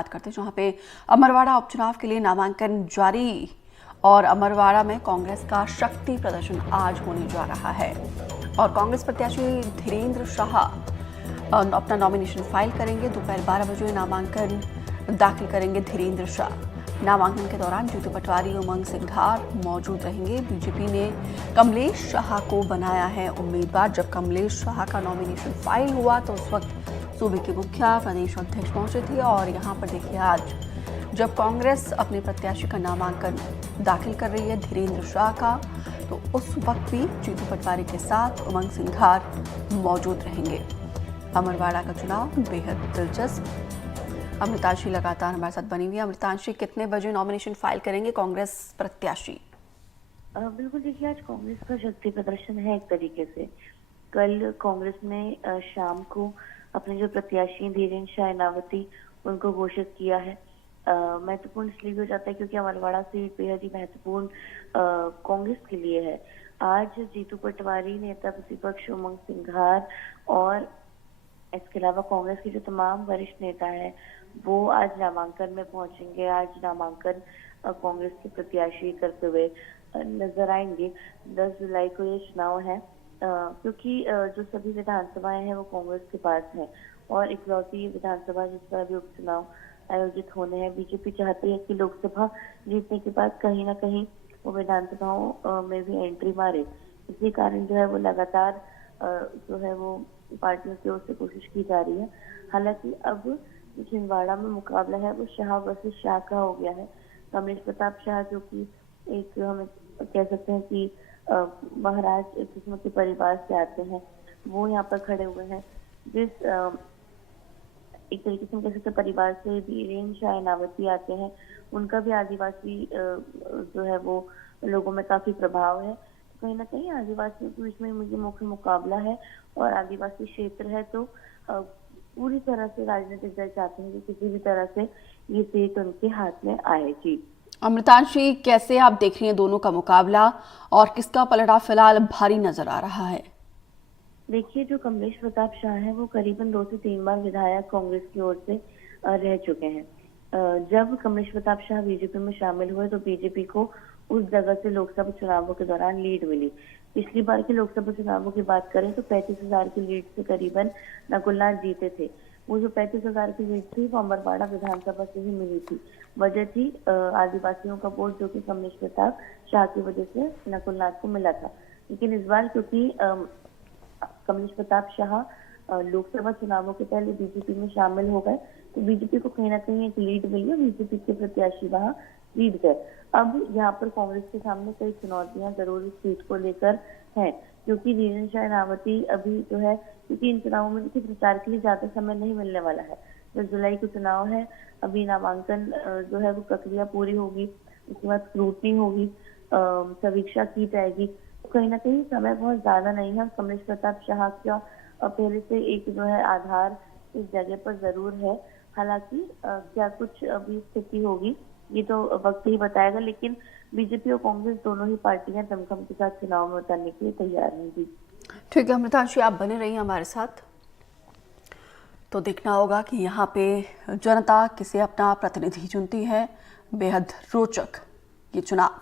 बात करते हैं जहां पे अमरवाड़ा उपचुनाव के लिए नामांकन जारी और अमरवाड़ा में कांग्रेस का शक्ति प्रदर्शन आज होने जा रहा है और कांग्रेस प्रत्याशी धीरेन्द्र शाह अपना नॉमिनेशन फाइल करेंगे। दोपहर 12 बजे नामांकन दाखिल करेंगे धीरेन्द्र शाह। नामांकन के दौरान जीतू पटवारी, उमंग सिंघार मौजूद रहेंगे। बीजेपी ने कमलेश शाह को बनाया है उम्मीदवार। जब कमलेश शाह का नॉमिनेशन फाइल हुआ तो उस वक्त सूबे के मुखिया प्रदेश अध्यक्ष पहुंचे थे और यहाँ पर देखिए आज जब कांग्रेस अपने प्रत्याशी का नामांकन दाखिल कर रही है धीरेन्द्र शाह का, तो उस वक्त भी जीतू पटवारी के साथ उमंग सिंघार मौजूद रहेंगे। अमरवाड़ा का चुनाव बेहद दिलचस्प। अमृतांशी लगातार हमारे साथ बनी हुई है। अमृतांशी, कितने बजे नॉमिनेशन फाइल करेंगे कांग्रेस प्रत्याशी? बिल्कुल, देखिए आज कांग्रेस का शक्ति प्रदर्शन है एक तरीके से। कल कांग्रेस ने शाम को अपने जो प्रत्याशी धीरेन्द्र शाह नावती उनको घोषित किया है। महत्वपूर्ण इसलिए हो जाता है क्योंकि अमरवाड़ा सीट बेहद ही महत्वपूर्ण कांग्रेस के लिए है। आज जीतू पटवारी, नेता प्रतिपक्ष उमंग सिंघार और इसके अलावा कांग्रेस के जो तमाम वरिष्ठ नेता हैं वो आज नामांकन में पहुंचेंगे। आज नामांकन कांग्रेस के प्रत्याशी करते हुए नजर आएंगे। 10 जुलाई को ये चुनाव है क्योंकि जो सभी विधानसभाएं हैं वो कांग्रेस के पास है और इकलौती विधानसभा जिस पर अभी उपचुनाव आयोजित होने हैं। बीजेपी चाहती है कि लोकसभा जीतने के बाद कहीं ना कहीं वो विधानसभाओं में भी एंट्री मारे। इसी कारण जो है वो लगातार जो है वो पार्टियों की ओर से कोशिश की जा रही है। हालांकि अब छिंदवाड़ा में मुकाबला है वो शाह वर्सेस शाह का हो गया है। कमलेश प्रताप शाह जो कि एक हम कह सकते हैं कि महाराज किस्म के परिवार से आते हैं, वो यहाँ पर खड़े हुए हैं। जिस एक तरीके से कह सकते परिवार से धीरेन्द्र शाह नावती आते हैं, उनका भी आदिवासी जो है वो लोगों में काफी प्रभाव है। कहीं ना कहीं आदिवासियों के बीच में मुझे मुख्य मुकाबला है और आदिवासी क्षेत्र है तो पूरी तरह से राजनीतिक दल चाहते हैं कि किसी भी तरह से ये सीट उनके हाथ में आए। जी अमृतांशी, कैसे आप देख रही हैं दोनों का मुकाबला और किसका पलड़ा फिलहाल भारी नजर आ रहा है? देखिए, जो कमलेश प्रताप शाह है वो करीबन 2 से 3 बार विधायक कांग्रेस की ओर से रह चुके हैं। जब कमलेश प्रताप शाह बीजेपी में शामिल हुए तो बीजेपी को उस जगह से लोकसभा चुनावों के दौरान लीड मिली। पिछली बार के लोकसभा चुनावों की बात करें तो 35,000 की लीड से करीबन नकुलनाथ जीते थे। वो जो 35,000 की लीड थी वो अमरवाड़ा विधानसभा से ही मिली थी। वजह थी आदिवासियों का वोट जो कि कमलेश प्रताप शाह की वजह से नकुलनाथ को मिला था। लेकिन इस बार क्योंकि कमलेश प्रताप शाह लोकसभा चुनावों के पहले बीजेपी में शामिल हो गए तो बीजेपी को कहीं ना कहीं एक लीड मिली और बीजेपी के प्रत्याशी वहां जीत गए। अब यहाँ पर कांग्रेस के सामने कई चुनौतियां जरूर इस सीट को लेकर हैं क्योंकि धीरेन्द्र शाह नावती अभी जो है क्योंकि इन चुनावों में देखिए प्रचार के लिए ज्यादा समय नहीं मिलने वाला है। 10 जुलाई को चुनाव है, अभी नामांकन जो है वो प्रक्रिया पूरी होगी, उसके बाद स्क्रूटनी होगी, समीक्षा की जाएगी। तो कहीं ना कहीं समय बहुत ज्यादा नहीं है। कमलेश प्रताप शाह का पहले से एक जो है आधार इस जगह पर जरूर है। हालांकि क्या कुछ अभी स्थिति होगी ये तो वक्त ही बताएगा, लेकिन बीजेपी और कांग्रेस दोनों ही पार्टियां दमखम के साथ चुनाव में उतरने के लिए तैयार हैं। जी ठीक है अमृतांशी, आप बने रहिए हमारे साथ। तो देखना होगा कि यहाँ पे जनता किसे अपना प्रतिनिधि चुनती है। बेहद रोचक ये चुनाव।